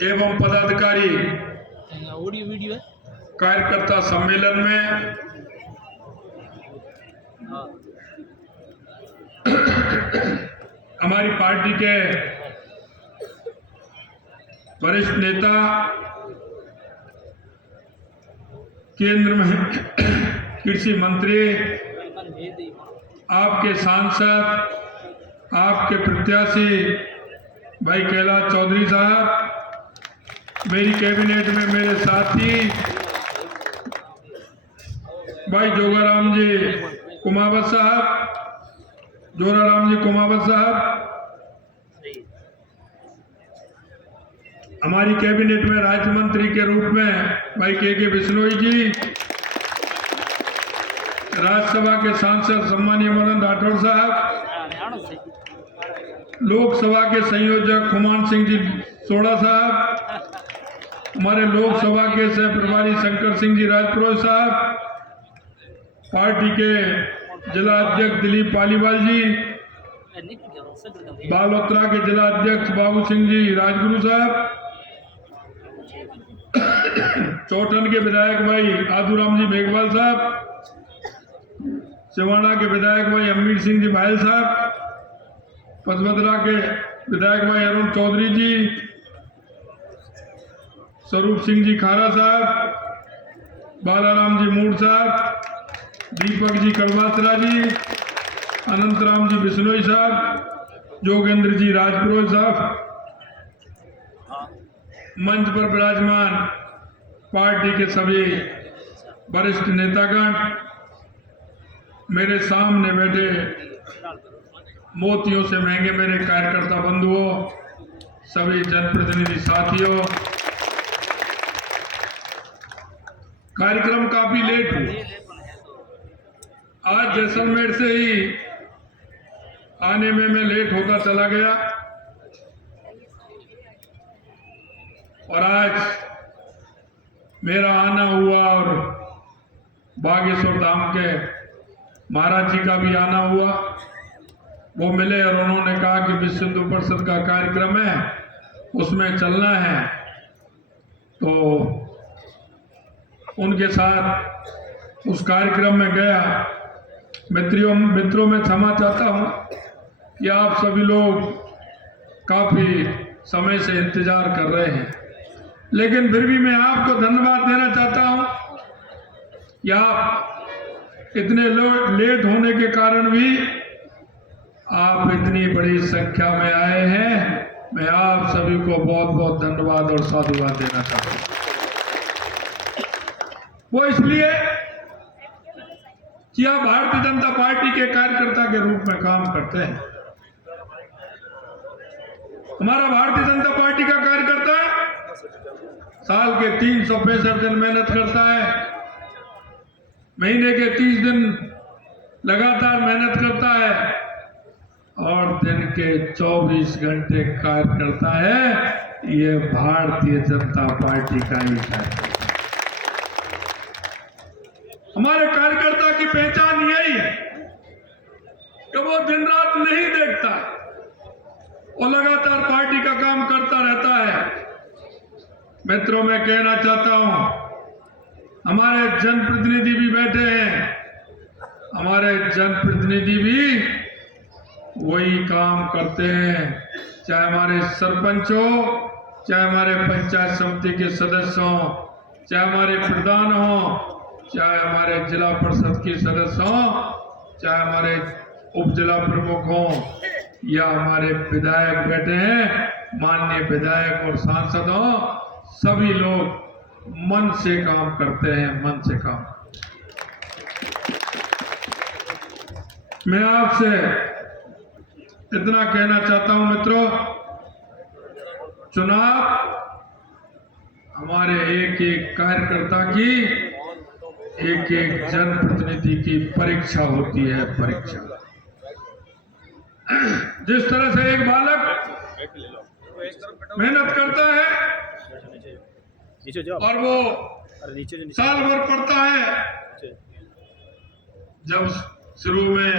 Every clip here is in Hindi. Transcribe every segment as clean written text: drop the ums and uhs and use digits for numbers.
एवं पदाधिकारी ऑडियो वीडियो है कार्यकर्ता सम्मेलन में हमारी पार्टी के वरिष्ठ नेता, केंद्र में कृषि मंत्री, आपके सांसद, आपके प्रत्याशी भाई कैलाश चौधरी साहब, मेरी कैबिनेट में मेरे साथी भाई जोगाराम जी कुमावत साहब, जोराराम जी कुमावत साहब, हमारी कैबिनेट में राज्य मंत्री के रूप में भाई के बिश्नोई जी, राज्यसभा के सांसद सम्मानीय मदन राठौड़ साहब, लोकसभा के संयोजक खुमान सिंह जी सोड़ा साहब, हमारे लोकसभा के सह प्रभारी शंकर सिंह जी राजपुरोहित साहब, पार्टी के जिला अध्यक्ष दिलीप पालीवाल जी, बालोतरा के जिला अध्यक्ष बाबू सिंह जी राजगुरु साहब, चौटन के विधायक भाई आदूराम जी मेघवाल साहब, सिवाना के विधायक भाई अमीर सिंह जी भायल साहब, पचमदरा के विधायक भाई अरुण चौधरी जी, स्वरूप सिंह जी खारा साहब, बालाराम जी मूड साहब, दीपक जी कड़वासरा जी, अनंतराम जी बिश्नोई साहब, जोगेंद्र जी राजपुरोहित साहब, मंच पर विराजमान पार्टी के सभी वरिष्ठ नेतागण, मेरे सामने बैठे मोतियों से महंगे मेरे कार्यकर्ता बंधुओं, सभी जनप्रतिनिधि साथियों, कार्यक्रम काफी लेट हुआ। आज जैसलमेर से ही आने में मैं लेट होता चला गया और आज मेरा आना हुआ और बागेश्वर धाम के महाराज जी का भी आना हुआ। वो मिले और उन्होंने कहा कि विश्व हिंदू परिषद का कार्यक्रम है, उसमें चलना है, तो उनके साथ उस कार्यक्रम में गया। मित्रों में क्षमा चाहता हूँ कि आप सभी लोग काफी समय से इंतजार कर रहे हैं, लेकिन फिर भी मैं आपको धन्यवाद देना चाहता हूँ कि आप इतने लेट होने के कारण भी आप इतनी बड़ी संख्या में आए हैं। मैं आप सभी को बहुत बहुत धन्यवाद और साधुवाद देना चाहता हूँ। वो इसलिए कि आप भारतीय जनता पार्टी के कार्यकर्ता के रूप में काम करते हैं। हमारा भारतीय जनता पार्टी का कार्यकर्ता साल के 365 दिन मेहनत करता है, महीने के 30 दिन लगातार मेहनत करता है और दिन के 24 घंटे कार्य करता है। ये भारतीय जनता पार्टी का ही है। हमारे कार्यकर्ता की पहचान यही है कि वो दिन रात नहीं देखता, वो लगातार पार्टी का काम करता रहता है। मित्रों, मैं कहना चाहता हूं, हमारे जनप्रतिनिधि भी बैठे हैं, हमारे जनप्रतिनिधि भी वही काम करते हैं, चाहे हमारे सरपंच हो, चाहे हमारे पंचायत समिति के सदस्य हो, चाहे हमारे प्रधान हो, चाहे हमारे जिला परिषद के सदस्य हो, चाहे हमारे उप जिला प्रमुख हो, या हमारे विधायक बैठे हैं, माननीय विधायक और सांसद हो, सभी लोग मन से काम करते हैं, मन से काम। मैं आपसे इतना कहना चाहता हूं मित्रों, चुनाव हमारे एक एक कार्यकर्ता की, एक एक जनप्रतिनिधि की परीक्षा होती है, परीक्षा। जिस तरह से एक बालक मेहनत करता है और वो साल भर पढ़ता है, जब शुरू में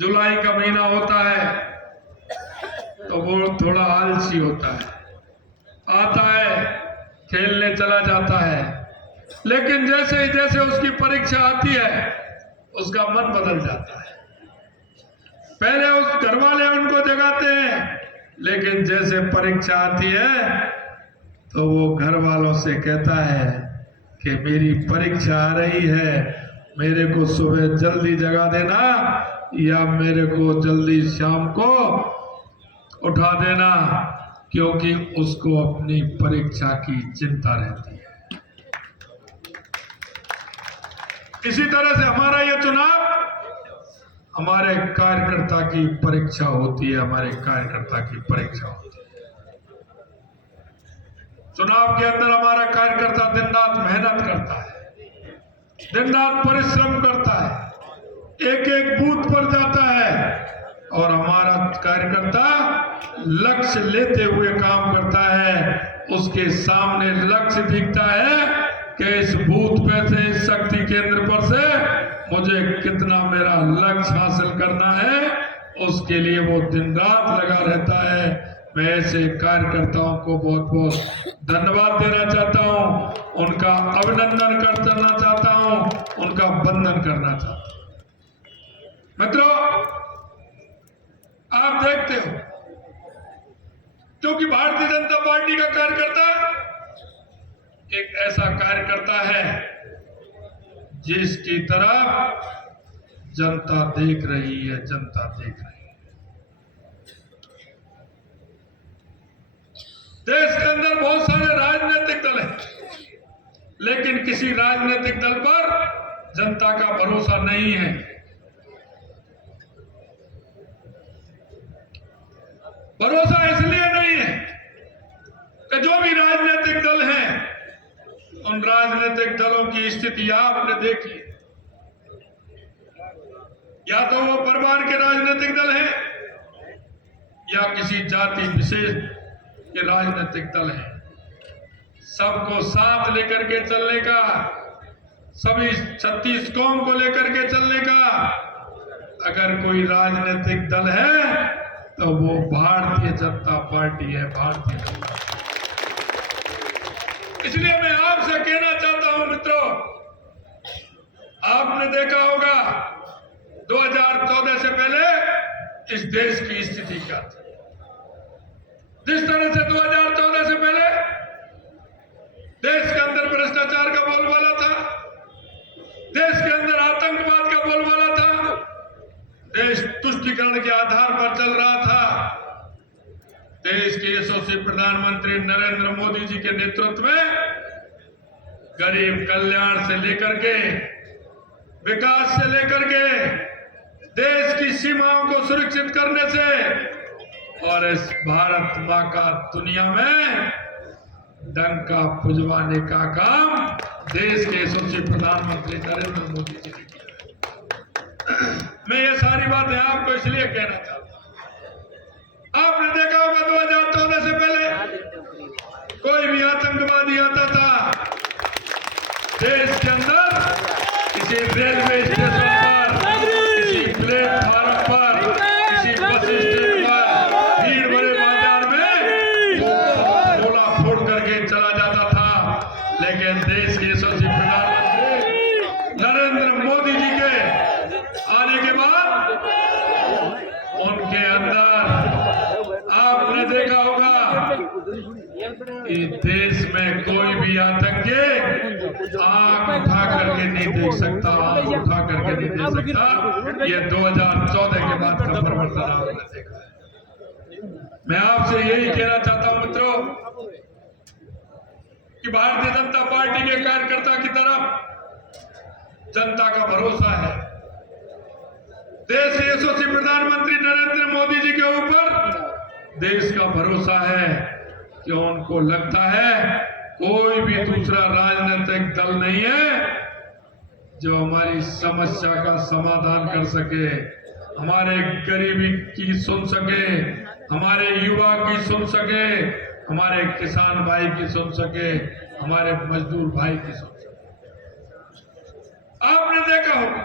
जुलाई का महीना होता है तो वो थोड़ा आलसी होता है आता है, खेलने चला जाता है, लेकिन जैसे ही जैसे उसकी परीक्षा आती है उसका मन बदल जाता है। पहले उस घर वाले उनको जगाते हैं, लेकिन जैसे परीक्षा आती है तो वो घर वालों से कहता है कि मेरी परीक्षा आ रही है, मेरे को सुबह जल्दी जगा देना या मेरे को जल्दी शाम को उठा देना, क्योंकि उसको अपनी परीक्षा की चिंता रहती है। इसी तरह से हमारा ये चुनाव हमारे कार्यकर्ता की परीक्षा होती है, हमारे कार्यकर्ता की परीक्षा होती है। चुनाव के अंदर हमारा कार्यकर्ता दिन रात मेहनत करता है, दिन रात परिश्रम करता है, एक एक बूथ पर जाता है और हमारा कार्यकर्ता लक्ष्य लेते हुए काम करता है। उसके सामने लक्ष्य दिखता है कि इस बूथ पे से, इस शक्ति केंद्र पर से मुझे कितना मेरा लक्ष्य हासिल करना है, उसके लिए वो दिन रात लगा रहता है। मैं ऐसे कार्यकर्ताओं को बहुत बहुत धन्यवाद देना चाहता हूं, उनका अभिनंदन करना चाहता हूं, उनका वंदन करना चाहता हूं। मित्रों, आप देखते हो, क्योंकि भारतीय जनता पार्टी का कार्यकर्ता एक ऐसा कार्यकर्ता है जिसकी तरफ जनता देख रही है, जनता देख रही है। देश के अंदर बहुत सारे राजनीतिक दल हैं, लेकिन किसी राजनीतिक दल पर जनता का भरोसा नहीं है। भरोसा इसलिए नहीं है कि जो भी राजनीतिक दल हैं, उन राजनीतिक दलों की स्थिति आपने देखी, या तो वो परिवार के राजनीतिक दल हैं या किसी जाति विशेष के राजनीतिक दल हैं। सबको साथ लेकर के चलने का, सभी 36 कौम को लेकर के चलने का अगर कोई राजनीतिक दल है तो वो भारतीय जनता पार्टी है, भारतीय जनता पार्टी। इसलिए मैं आपसे कहना चाहता हूं मित्रों, आपने देखा होगा 2014 से पहले इस देश की स्थिति क्या थी। जिस तरह से 2014 से पहले देश के अंदर भ्रष्टाचार का बोलबाला था, देश के अंदर आतंकवाद का बोलबाला था, देश तुष्टीकरण के आधार पर चल रहा था। देश के यशस्वी प्रधानमंत्री नरेंद्र मोदी जी के नेतृत्व में गरीब कल्याण से लेकर के, विकास से लेकर के, देश की सीमाओं को सुरक्षित करने से और इस भारत मां का दुनिया में डंका पुजवाने का काम देश के यशस्वी प्रधानमंत्री नरेंद्र मोदी जी ने किया। मैं ये सारी बातें आपको इसलिए कहना चाहता हूं, आपने देखा होगा 2014 से पहले कोई भी आतंकवादी आता था देश के अंदर, किसी रेलवे स्टेशन पर, किसी प्लेटफार्म पर, किसी बस स्टैंड पर, भीड़ भरे बाजार में गोला फोड़ करके चला जाता था। लेकिन देश के यशस्वी प्रधानमंत्री नरेंद्र मोदी जी के आने के बाद उनके अंदर आपने देखा होगा कि देश में कोई भी आतंकी आंख उठा करके नहीं देख सकता, आंख उठा करके नहीं देख सकता। ये 2014 के बाद का परिवर्तन आपने देखा है। मैं आपसे यही कहना चाहता हूं मित्रों कि भारतीय जनता पार्टी के कार्यकर्ता की तरफ जनता का भरोसा है। देश के यशस्वी प्रधानमंत्री नरेंद्र मोदी जी के ऊपर देश का भरोसा है कि उनको लगता है कोई भी दूसरा राजनीतिक दल नहीं है जो हमारी समस्या का समाधान कर सके, हमारे गरीबी की सुन सके, हमारे युवा की सुन सके, हमारे किसान भाई की सुन सके, हमारे मजदूर भाई की सुन सके। आपने देखा होगा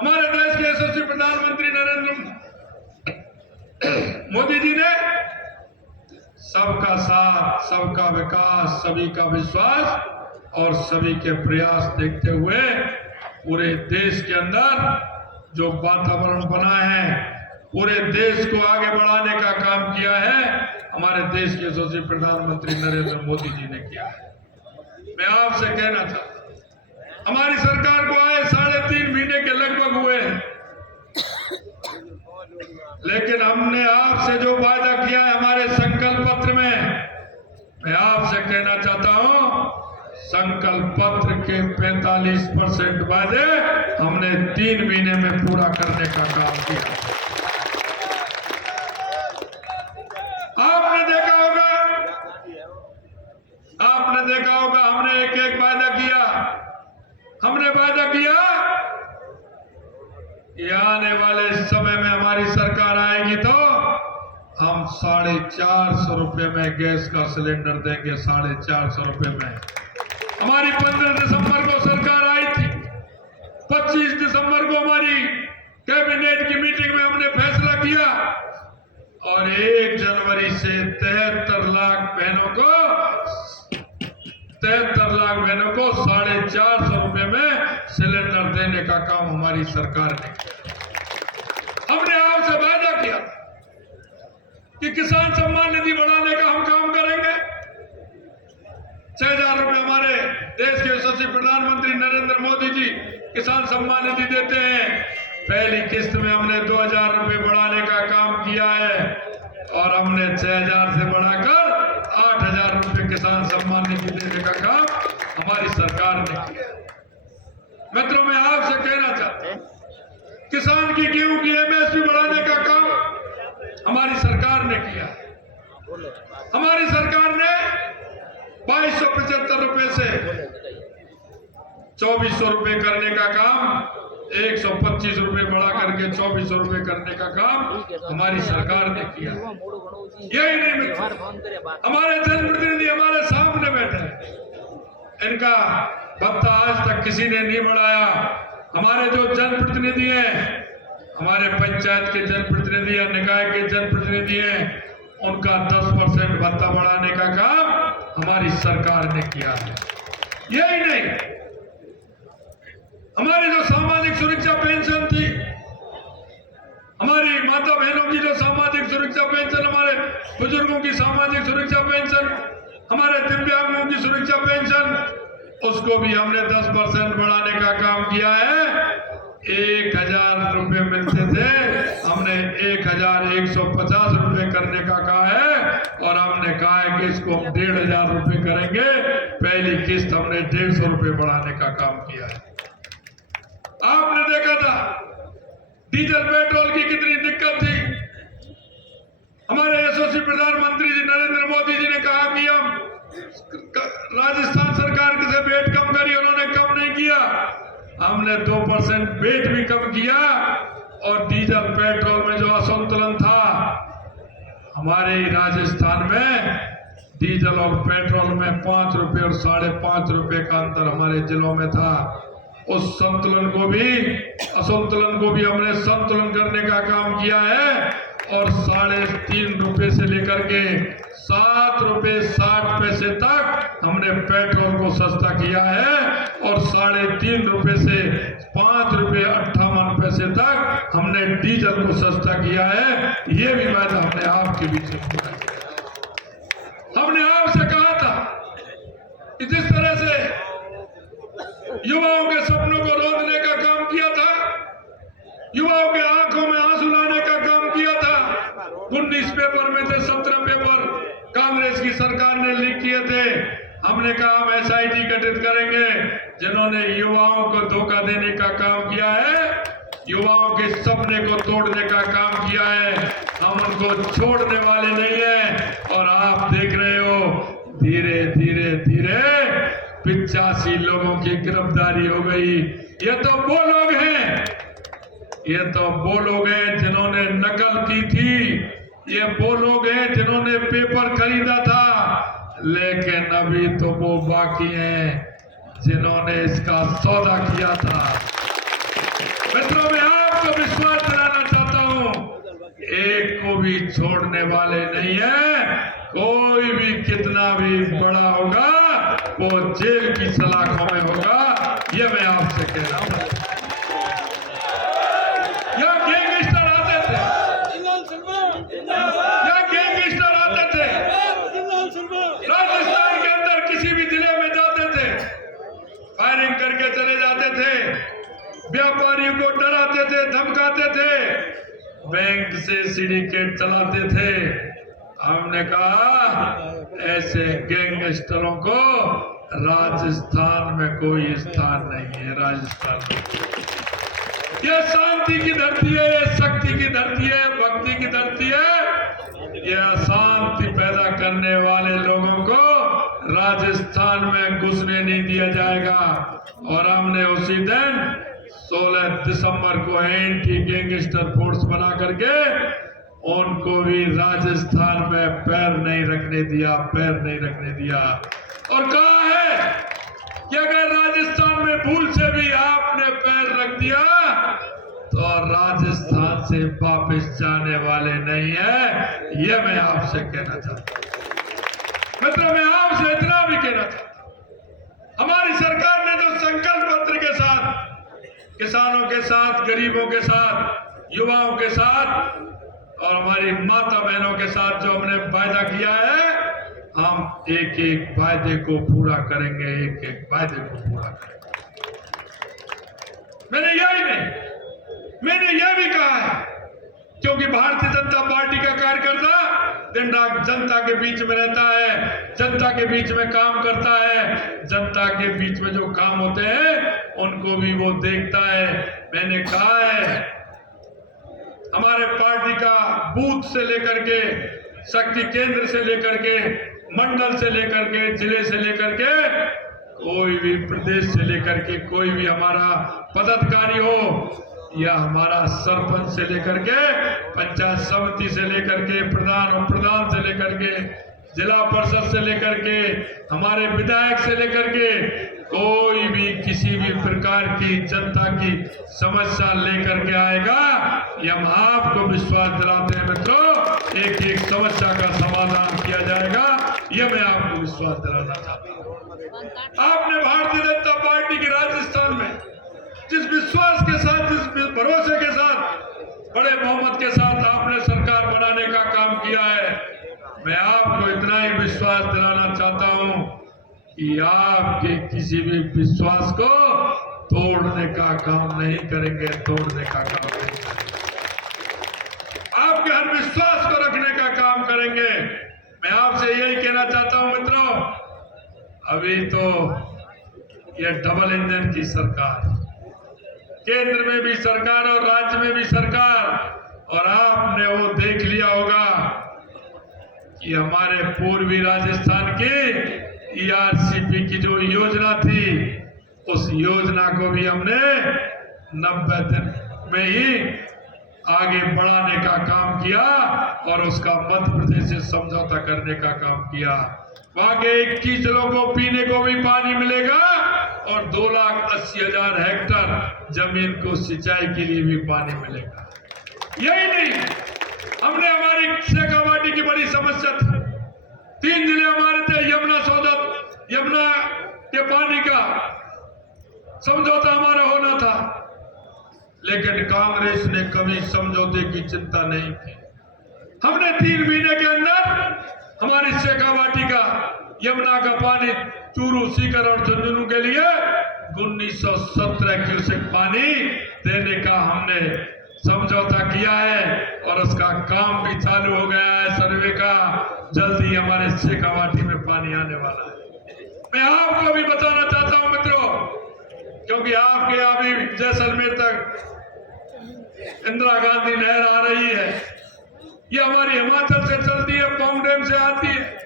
हमारे देश के यशस्वी प्रधानमंत्री नरेंद्र मोदी जी ने सबका साथ, सबका विकास, सभी का विश्वास और सभी के प्रयास देखते हुए पूरे देश के अंदर जो वातावरण बना है, पूरे देश को आगे बढ़ाने का काम किया है, हमारे देश के यशस्वी प्रधानमंत्री नरेंद्र मोदी जी ने किया है। मैं आपसे कहना चाहता हूं, हमारी सरकार को आए 3.5 महीने के लगभग हुए हैं, लेकिन हमने आपसे जो वादा किया है हमारे संकल्प पत्र में, मैं आपसे कहना चाहता हूं, संकल्प पत्र के 45% वादे हमने 3 महीने में पूरा करने का काम किया। आपने देखा होगा हमने एक वादा किया। हमने वादा किया कि आने वाले समय में हमारी सरकार आएगी तो हम 450 रुपए में गैस का सिलेंडर देंगे। 450 रुपए में। हमारी 15 दिसंबर को सरकार आई थी। 25 दिसंबर को हमारी कैबिनेट की मीटिंग में हमने फैसला किया और 1 जनवरी से 73 लाख बहनों को 450 रुपए में सिलेंडर देने का काम हमारी सरकार ने किया। हमने आपसे वादा किया कि किसान सम्मान निधि बढ़ाने का हम काम करेंगे। 6,000 रुपए हमारे देश के यशस्वी प्रधानमंत्री नरेंद्र मोदी जी किसान सम्मान निधि देते हैं। पहली किस्त में हमने 2,000 रुपए बढ़ाने का काम किया है और हमने 6,000 से बढ़ाकर 8,000 रुपए किसान सम्मान निधि देने का काम हमारी सरकार ने किया। मित्रों, मैं आपसे कहना चाहता हूं, किसान की गेहूं की एमएसपी बढ़ाने का काम हमारी सरकार ने किया। हमारी सरकार ने 2275 रुपए से 2400 रुपए करने का काम, 125 रुपए बढ़ा करके 2400 रुपए करने का काम हमारी सरकार ने किया। यही नहीं मित्र, हमारे जनप्रतिनिधि हमारे सामने बैठे हैं, इनका भत्ता आज तक किसी ने नहीं बढ़ाया। हमारे जो जनप्रतिनिधि हैं, हमारे पंचायत के जनप्रतिनिधि या निकाय के जनप्रतिनिधि हैं, उनका 10% भत्ता बढ़ाने का काम हमारी सरकार ने किया है। यही नहीं, हमारी जो सामाजिक सुरक्षा पेंशन थी, हमारी माता बहनों की जो सामाजिक सुरक्षा पेंशन, हमारे बुजुर्गों की सामाजिक सुरक्षा पेंशन, हमारे दिव्यांगों की सुरक्षा पेंशन, उसको भी हमने 10% बढ़ाने का काम किया है। 1,000 रुपए मिलते थे, हमने 1,150 रुपए करने का कहा है और हमने कहा है कि इसको हम 1,500 रुपए करेंगे। पहली किस्त हमने 150 रुपए बढ़ाने का काम किया है। आपने देखा था डीजल पेट्रोल की कितनी दिक्कत थी। हमारे यशस्वी प्रधानमंत्री जी नरेंद्र मोदी जी ने कहा कि हम राजस्थान सरकार से वेट कम करी, उन्होंने कम नहीं किया। हमने 2% वेट भी कम किया और डीजल पेट्रोल में जो असंतुलन था, हमारे राजस्थान में डीजल और पेट्रोल में 5 रुपए और 5.5 रुपए का अंतर हमारे जिलों में था। उस असंतुलन को भी हमने संतुलन करने का काम किया है और 3.5 रुपए से लेकर के 7 रुपए 60 पैसे तक हमने पेट्रोल को सस्ता किया है और 3.5 रुपए से 5 रुपए 58 पैसे तक हमने डीजल को सस्ता किया है। ये भी बात हमने आपके बीच में किया। हमने आपसे कहा था कि जिस तरह से युवाओं के सपनों को रोकने का काम किया था, युवाओं के आंखों में आंसू लाने का काम किया था। 19 पेपर में से 17 पेपर कांग्रेस की सरकार ने लीक किए थे। हमने कहा हम एसआईटी गठित करेंगे। जिन्होंने युवाओं को धोखा देने का काम किया है, युवाओं के सपने को तोड़ने का काम किया है, हम उनको छोड़ने वाले नहीं है। और आप देख रहे हो धीरे धीरे धीरे 85 लोगों की गिरफ्तारी हो गई। ये तो वो लोग हैं, ये तो वो लोग हैं जिन्होंने नकल की थी, ये वो लोग हैं जिन्होंने पेपर खरीदा था, लेकिन अभी तो वो बाकी हैं जिन्होंने इसका सौदा किया था। मित्रों, मैं आपको विश्वास दिलाना चाहता हूं, एक को भी छोड़ने वाले नहीं है। कोई कितना भी बड़ा होगा वो जेल की सलाखों में होगा। ये मैं आपसे कह रहा हूं। यहाँ गैंगस्टर आते थे, यहाँ गैंगस्टर आते थे, राजस्थान के अंदर किसी भी जिले में जाते थे, फायरिंग करके चले जाते थे, व्यापारियों को डराते थे, धमकाते थे, बैंक से सिंडिकेट चलाते थे। हमने कहा ऐसे गैंगस्टरों को राजस्थान में कोई स्थान नहीं है। राजस्थान में यह शांति की धरती है, यह शक्ति की धरती है, भक्ति की धरती है। यह अशांति पैदा करने वाले लोगों को राजस्थान में घुसने नहीं दिया जाएगा। और हमने उसी दिन 16 दिसंबर को एंटी गैंगस्टर फोर्स बना करके उनको भी राजस्थान में पैर नहीं रखने दिया, पैर नहीं रखने दिया। और कहा है कि अगर राजस्थान में भूल से भी आपने पैर रख दिया तो राजस्थान से वापस जाने वाले नहीं है। यह मैं आपसे कहना चाहता हूं। मित्रों, मैं आपसे इतना भी कहना चाहता हूं, हमारी सरकार ने जो संकल्प पत्र के साथ किसानों के साथ, गरीबों के साथ, युवाओं के साथ और हमारी माता बहनों के साथ जो हमने वायदा किया है, हम एक एक वायदे को पूरा करेंगे, एक एक वायदे को पूरा करेंगे। मैंने यही नहीं, मैंने यह भी कहा है, क्योंकि भारतीय जनता पार्टी का कार्यकर्ता दिन रात जनता के बीच में रहता है, जनता के बीच में काम करता है, जनता के बीच में जो काम होते हैं उनको भी वो देखता है। मैंने कहा है हमारे पार्टी का बूथ से लेकर के, शक्ति केंद्र से लेकर के, मंडल से लेकर के, जिले से लेकर के, कोई भी प्रदेश से लेकर के कोई भी हमारा पदाधिकारी हो या हमारा सरपंच से लेकर के, पंचायत समिति से लेकर के, प्रधान और प्रधान से लेकर के, जिला परिषद से लेकर के, हमारे विधायक से लेकर के, कोई भी किसी भी प्रकार की जनता की समस्या लेकर के आएगा, ये हम आपको विश्वास दिलाते हैं मित्रों, एक एक समस्या का समाधान किया जाएगा। ये मैं आपको विश्वास दिलाना चाहता हूँ। आपने भारतीय जनता पार्टी की राजस्थान में जिस विश्वास के साथ, जिस भरोसे के साथ, बड़े बहुमत के साथ आपने सरकार बनाने का काम किया है, मैं आपको इतना ही विश्वास दिलाना चाहता हूं कि आपके किसी भी विश्वास को तोड़ने का काम नहीं करेंगे, तोड़ने का काम नहीं करेंगे, आपके हर विश्वास को रखने का काम करेंगे। मैं आपसे यही कहना चाहता हूं मित्रों, अभी तो ये डबल इंजन की सरकार, केंद्र में भी सरकार और राज्य में भी सरकार, और आपने वो देख लिया होगा कि हमारे पूर्वी राजस्थान की ERCP की जो योजना थी, उस योजना को भी हमने 90 दिन में ही आगे बढ़ाने का काम किया और उसका मध्य प्रदेश से समझौता करने का काम किया। वहां के 21 जिलों को पीने को भी पानी मिलेगा और 2,80,000 हेक्टेयर जमीन को सिंचाई के लिए भी पानी मिलेगा। यही नहीं, हमने हमारी शेखावाटी की बड़ी समस्या थी, 3 जिले हमारे थे, यमुना के पानी का समझौता हमारा होना था, लेकिन कांग्रेस ने कभी समझौते की चिंता नहीं की। हमने 3 महीने के अंदर हमारी शेखावाटी का यमुना का पानी चूरू, सीकर और झुंझुनू के लिए 1917 क्यूसेक पानी देने का हमने समझौता किया है और उसका काम भी चालू हो गया है। सर्वे का जल्दी हमारे शेखावाटी में पानी आने वाला है। मैं आपको भी बताना चाहता हूं मित्रों, क्योंकि आपके यहाँ भी जैसलमेर तक इंदिरा गांधी नहर आ रही है, ये हमारी हिमाचल से चलती है, पौंग डैम से आती है।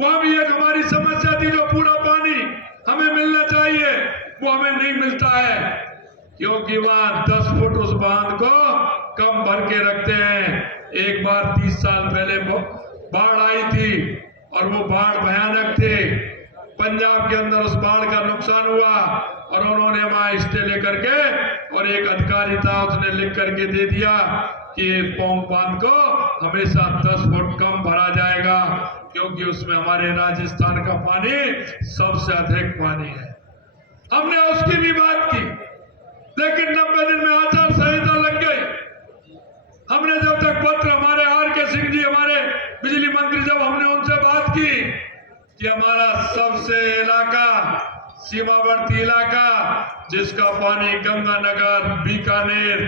वहां भी एक हमारी समस्या थी, जो पूरा पानी हमें मिलना चाहिए वो हमें नहीं मिलता है, क्योंकि वहां 10 फुट उस बांध को कम भर के रखते हैं। एक बार 30 साल पहले बाढ़ आई थी और वो बाढ़ भयानक थी, पंजाब के अंदर उस बाढ़ का नुकसान हुआ और उन्होंने वहां स्टे लेकर के, और एक अधिकारी था उसने लिख करके दे दिया कि पौंग बांध को हमेशा 10 फुट कम भरा जाएगा। क्योंकि उसमें हमारे राजस्थान का पानी सबसे अधिक पानी है। हमने उसकी भी बात की, लेकिन 90 दिन में आचार संहिता लग गई। हमने जब तक पत्र हमारे R.K. सिंह जी, हमारे बिजली मंत्री, जब हमने उनसे बात की कि हमारा सबसे इलाका, सीमावर्ती इलाका, जिसका पानी गंगानगर, बीकानेर,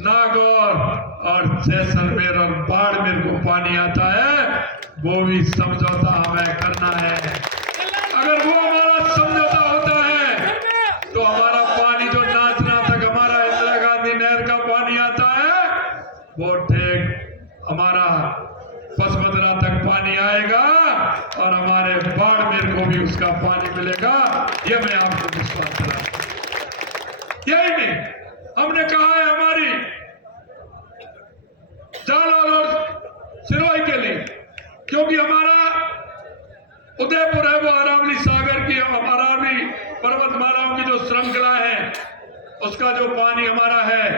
नागौर और जैसलमेर और बाड़मेर को पानी आता है, वो भी समझौता हमें करना है। अगर वो हमारा समझौता होता है तो हमारा पानी जो नाचना तक हमारा इंदिरा गांधी नहर का पानी आता है, वो ठीक हमारा पसमदरा तक पानी आएगा और हमारे बाड़मेर को भी उसका पानी मिलेगा। ये मैं आपको विश्वास दिलाता हूं। यही नहीं, हमने कहा है हमारी जालौर और सिरोही के लिए, क्योंकि हमारा उदयपुर है वो अरावली सागर की, अरावली पर्वतमालाओं की जो श्रृंखला है, उसका जो पानी हमारा है,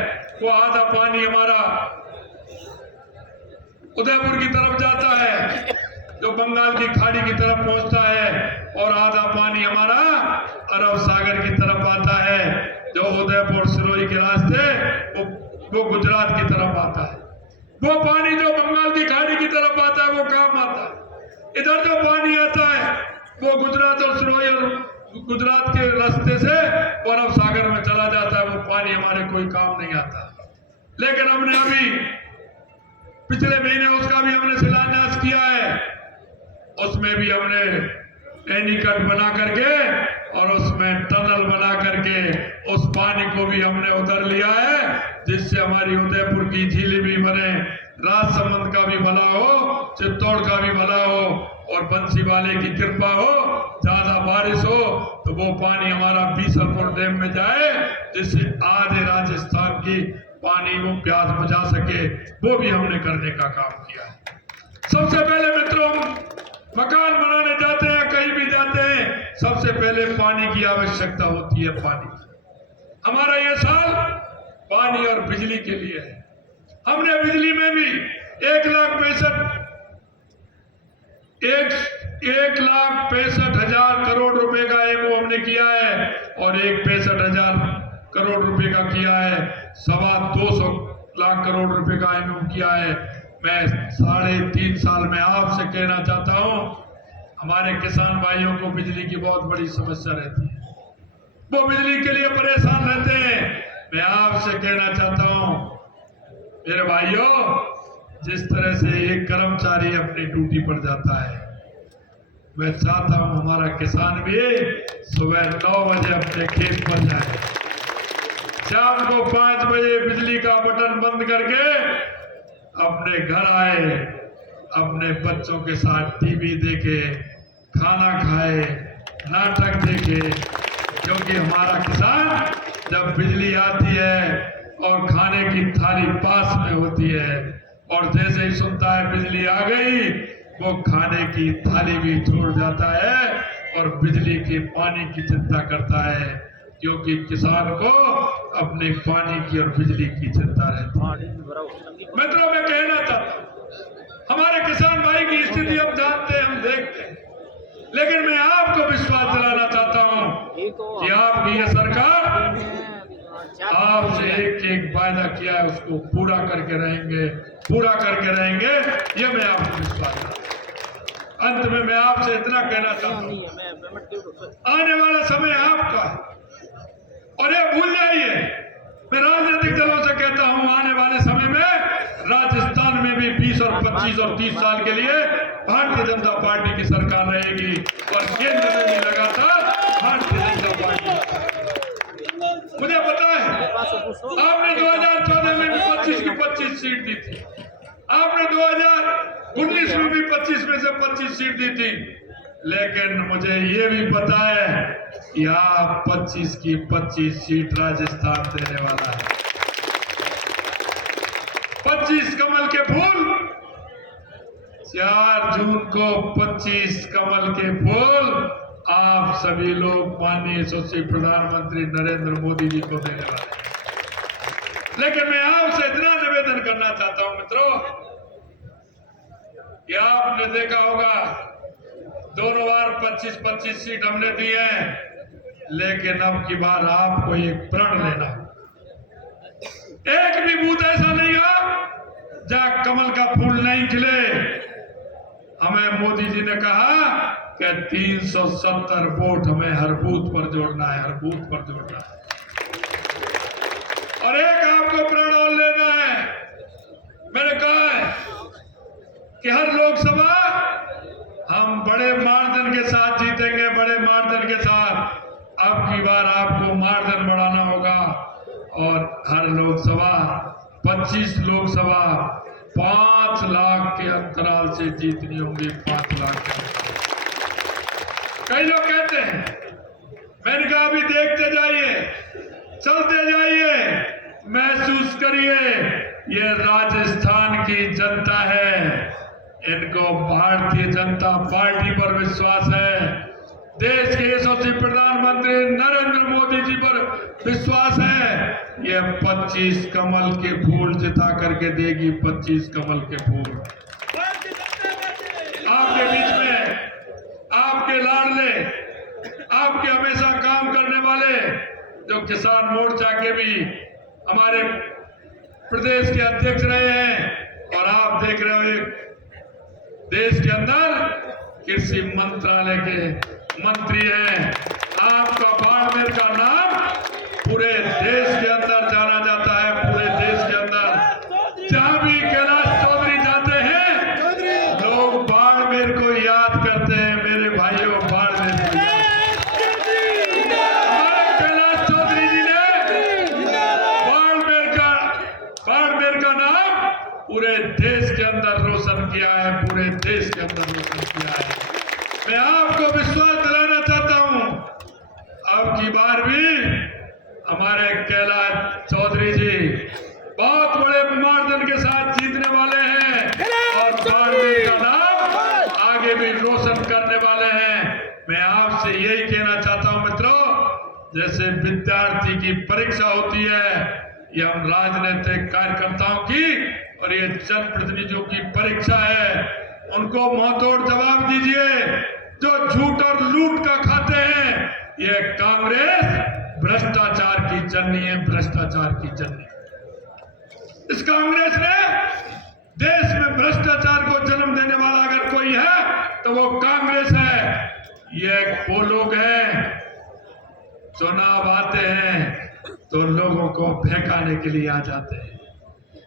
वो आधा पानी हमारा उदयपुर की तरफ जाता है, जो बंगाल की खाड़ी की तरफ पहुंचता है, और आधा पानी हमारा अरब सागर की तरफ आता है, जो उदयपुर सिरोही के रास्ते वो गुजरात की तरफ आता है। वो पानी जो बंगाल की खाड़ी की तरफ आता है, वो काम आता है। इधर जो पानी आता है, वो गुजरात और सिरोही और गुजरात के रास्ते से अरब सागर में चला जाता है। वो पानी हमारे कोई काम नहीं आता। लेकिन हमने अभी पिछले महीने उसका भी हमने शिलान्यास किया है। उसमें भी हमने एनीकट बना करके और उसमें टनल बना करके उस पानी को भी हमने उधर लिया है, जिससे हमारी उदयपुर की झीलें भी बने, राजसमंद का भी भला हो, चित्तौड़ का भी भला हो, और बंसी वाले की कृपा हो, ज्यादा बारिश हो तो वो पानी हमारा बीसलपुर डैम में जाए, जिससे आधे राजस्थान की पानी वो प्यास बुझा सके। वो भी हमने करने का काम किया है। सबसे पहले मित्रों, मकान बनाने जाते हैं, कहीं भी जाते हैं, सबसे पहले पानी की आवश्यकता होती है। पानी हमारा ये साल पानी और बिजली के लिए है। हमने बिजली में भी 1,65,000 करोड़ रुपए का एमओ हमने किया है, और 1,65,000 करोड़ रुपए का किया है, 2.25 लाख करोड़ रुपए का एमओ किया है। मैं 3.5 साल में आपसे कहना चाहता हूं, हमारे किसान भाइयों को बिजली की बहुत बड़ी समस्या रहती है, वो बिजली के लिए परेशान रहते हैं। मैं आपसे कहना चाहता हूं मेरे भाइयों, जिस तरह से एक कर्मचारी अपनी ड्यूटी पर जाता है, मैं चाहता हूं हमारा किसान भी सुबह 9 बजे अपने खेत पर जाए, शाम को 5 बजे बिजली का बटन बंद करके अपने घर आए, अपने बच्चों के साथ टीवी देखे, खाना खाए, नाटक देखे। क्योंकि हमारा किसान जब बिजली आती है और खाने की थाली पास में होती है, और जैसे ही सुनता है बिजली आ गई, वो खाने की थाली भी छोड़ जाता है और बिजली के पानी की चिंता करता है, क्योंकि किसान को अपने पानी की और बिजली की चिंता रहती है। मित्रों, मैं कहना चाहता हूं, हमारे किसान भाई की स्थिति हम जानते हैं, हम देखते हैं, लेकिन मैं आपको विश्वास दिलाना चाहता हूं कि आपकी ये सरकार आपसे एक वायदा किया है, उसको पूरा करके रहेंगे, पूरा करके रहेंगे। ये मैं आपको विश्वास दिलाता हूं। अंत में मैं आपसे इतना कहना चाहता हूं, आने वाला समय आपका, और ये भूल जाइए, मैं राजनीतिक दलों से कहता हूं, आने वाले समय में राजस्थान में भी 20 और 25 और 30 साल के लिए भारतीय जनता पार्टी की सरकार रहेगी, और केंद्र में भी लगातार भारतीय जनता पार्टी। मुझे पता है आपने 2014 में भी 25 की 25 सीट दी थी, आपने 2019 में भी 25 में से 25 सीट दी थी, लेकिन मुझे ये भी पता है कि आप 25 की 25 सीट राजस्थान देने वाला है। 25 कमल के फूल, 4 जून को 25 कमल के फूल आप सभी लोग माननीय यशस्वी प्रधानमंत्री नरेंद्र मोदी जी को देने वाले हैं। लेकिन मैं आपसे इतना निवेदन करना चाहता हूं मित्रों, कि आपने देखा होगा दोनों बार 25-25 सीट हमने दी है, लेकिन अब की बार आपको एक प्रण लेना, एक भी बूथ ऐसा नहीं है जहां कमल का फूल नहीं खिले। हमें मोदी जी ने कहा कि 370 वोट हमें हर बूथ पर जोड़ना है, हर बूथ पर जोड़ना है। और एक आपको प्रण और लेना है। मैंने कहा है कि हर लोकसभा हम बड़े मार्जिन के साथ जीतेंगे, बड़े मार्जिन के साथ। अब की बार आपको मार्जिन बढ़ाना होगा और हर लोकसभा 25 लोकसभा 5 लाख के अंतराल से जीतनी होंगी, 5 लाख के। कई लोग कहते हैं, मैंने कहा अभी देखते जाइए, चलते जाइए, महसूस करिए, ये राजस्थान की जनता है, इनको भारतीय जनता पार्टी पर विश्वास है, देश के यशस्वी प्रधानमंत्री नरेंद्र मोदी जी पर विश्वास है। ये 25 कमल के फूल जिता करके देगी, 25 कमल के फूल। आपके बीच में आपके लाडले, आपके हमेशा काम करने वाले जो किसान मोर्चा के भी हमारे प्रदेश के अध्यक्ष रहे हैं, और आप देख रहे हो देश के अंदर कृषि मंत्रालय के मंत्री हैं। आपका बाड़मेर का नाम पूरे देश के अंदर जाना जाता है, पूरे देश के अंदर। जहां भी कैलाश चौधरी जाते हैं, लोग बाड़मेर को याद करते हैं। मेरे भाइयों, बाड़मेर को हमारे कैलाश चौधरी जी ने बाड़मेर का नाम पूरे देश के अंदर रोशन किया है, पूरे देश के अंदर रोशन किया है। मैं आपको विश्वास दिलाना चाहता हूं, अब की बार भी हमारे कैलाश चौधरी जी बहुत बड़े मार्जिन के साथ जीतने वाले हैं और बाड़मेर का नाम आगे भी रोशन करने वाले हैं। मैं आपसे यही कहना चाहता हूं मित्रों, जैसे विद्यार्थी की परीक्षा होती है, ये हम राजनीतिक कार्यकर्ताओं की और ये जनप्रतिनिधियों की परीक्षा है। उनको मुंहतोड़ जवाब दीजिए। जो झूठ और लूट का खाते हैं, ये कांग्रेस भ्रष्टाचार की जननी है, भ्रष्टाचार की जननी। इस कांग्रेस ने देश में भ्रष्टाचार को जन्म देने वाला अगर कोई है तो वो कांग्रेस है। ये वो लोग हैं, चुनाव आते हैं तो लोगों को बहकाने के लिए आ जाते हैं।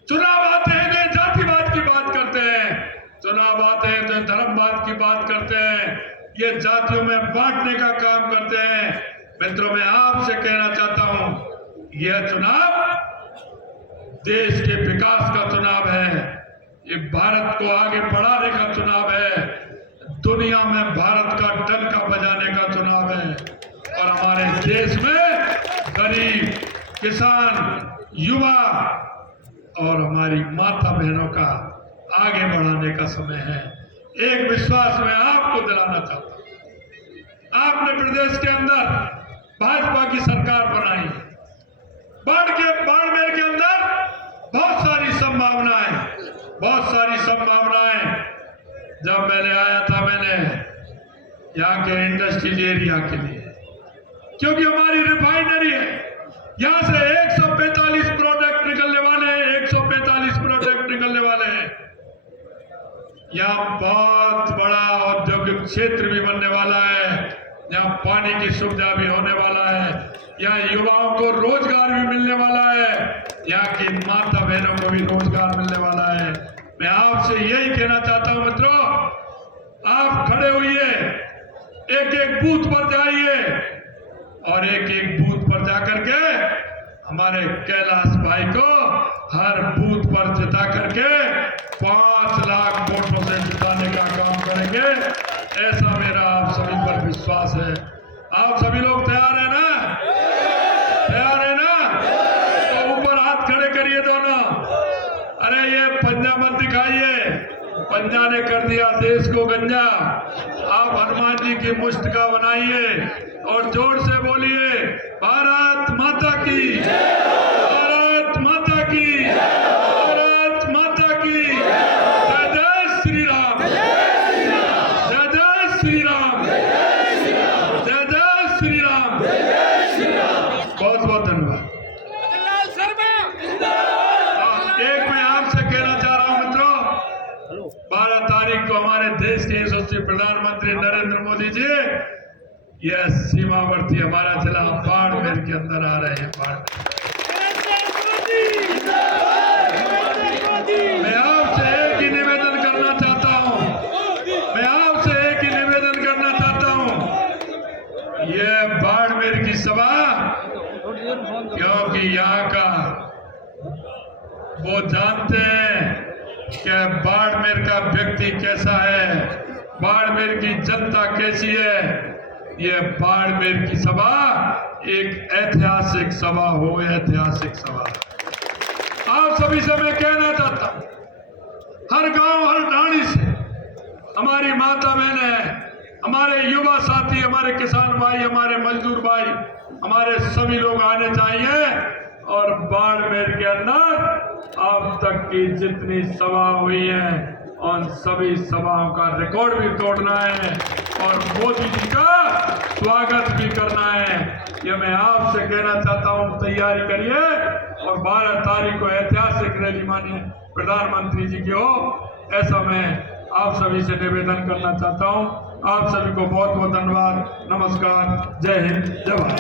चुनाव आते हैं तो जातिवाद की बात करते हैं, चुनाव आते हैं तो धर्मवाद की बात करते हैं, ये जातियों में बांटने का काम करते हैं। मित्रों, मैं आपसे कहना चाहता हूं, यह चुनाव देश के विकास का चुनाव है, ये भारत को आगे बढ़ाने का चुनाव है, दुनिया में भारत का डंका बजाने का चुनाव है और हमारे देश में गरीब, किसान, युवा और हमारी माता बहनों का आगे बढ़ाने का समय है। एक विश्वास मैं आपको दिलाना चाहता हूं, आपने प्रदेश के अंदर भाजपा की सरकार बनाई, बाड़मेर के अंदर बहुत सारी संभावनाएं। जब मैंने आया था, मैंने यहाँ के इंडस्ट्रीज एरिया के लिए, क्योंकि हमारी रिफाइनरी है, यहाँ से 145 प्रोडक्ट निकलने वाले हैं, 145 प्रोडक्ट निकलने वाले हैं। यहाँ बहुत बड़ा औद्योगिक क्षेत्र भी बनने वाला है, यहाँ पानी की सुविधा भी होने वाला है, यहाँ युवाओं को रोजगार भी मिलने वाला है, यहाँ की माता बहनों को भी रोजगार मिलने वाला है। मैं आपसे यही कहना चाहता हूं मित्रों, आप खड़े होइए, एक एक बूथ पर जाइए और एक एक बूथ पर जाकर के हमारे कैलाश भाई को हर बूथ पर जिता करके 5 लाख वोटों से जिताने का काम करेंगे। ऐसा मेरा आप सभी पर विश्वास है। आप सभी लोग तैयार है ना? तैयार है ना? तो ऊपर हाथ खड़े करिए दोनों। अरे ये पंजा मत दिखाइए, पंजा ने कर दिया देश को गंजा। आप हनुमान जी की मुष्ट का बनाइए और जोर से बोलिए, भारत माता की, भारत माता की, भारत माता की, जय जय श्री राम। श्री राम, जय जय श्री राम। बहुत बहुत धन्यवाद। एक मैं आपसे कहना चाह रहा हूं मित्रों, 12 तारीख को हमारे देश के यशस्वी प्रधानमंत्री नरेंद्र मोदी जी यह सीमावर्ती हमारा जिला बाड़मेर के अंदर आ रहे हैं। मैं आपसे एक ही निवेदन करना चाहता हूं, यह बाड़मेर की सभा, क्योंकि यहाँ का वो जानते हैं कि बाड़मेर का व्यक्ति कैसा है, बाड़मेर की जनता कैसी है। ये बाड़मेर की सभा एक ऐतिहासिक सभा हो, ऐतिहासिक सभा। आप सभी से मैं कहना चाहता हूं, हर गांव हर ढाणी से हमारी माता बहनें हैं, हमारे युवा साथी, हमारे किसान भाई, हमारे मजदूर भाई, हमारे सभी लोग आने चाहिए और बाड़मेर के अंदर अब तक की जितनी सभा हुई है उन सभी सभाओं का रिकॉर्ड भी तोड़ना है और मोदी जी का स्वागत भी करना है। ये मैं आपसे कहना चाहता हूं, तैयारी करिए और 12 तारीख को ऐतिहासिक रैली माननीय प्रधानमंत्री जी की हो, ऐसा मैं आप सभी से निवेदन करना चाहता हूं। आप सभी को बहुत बहुत धन्यवाद। नमस्कार, जय हिंद, जय भारत।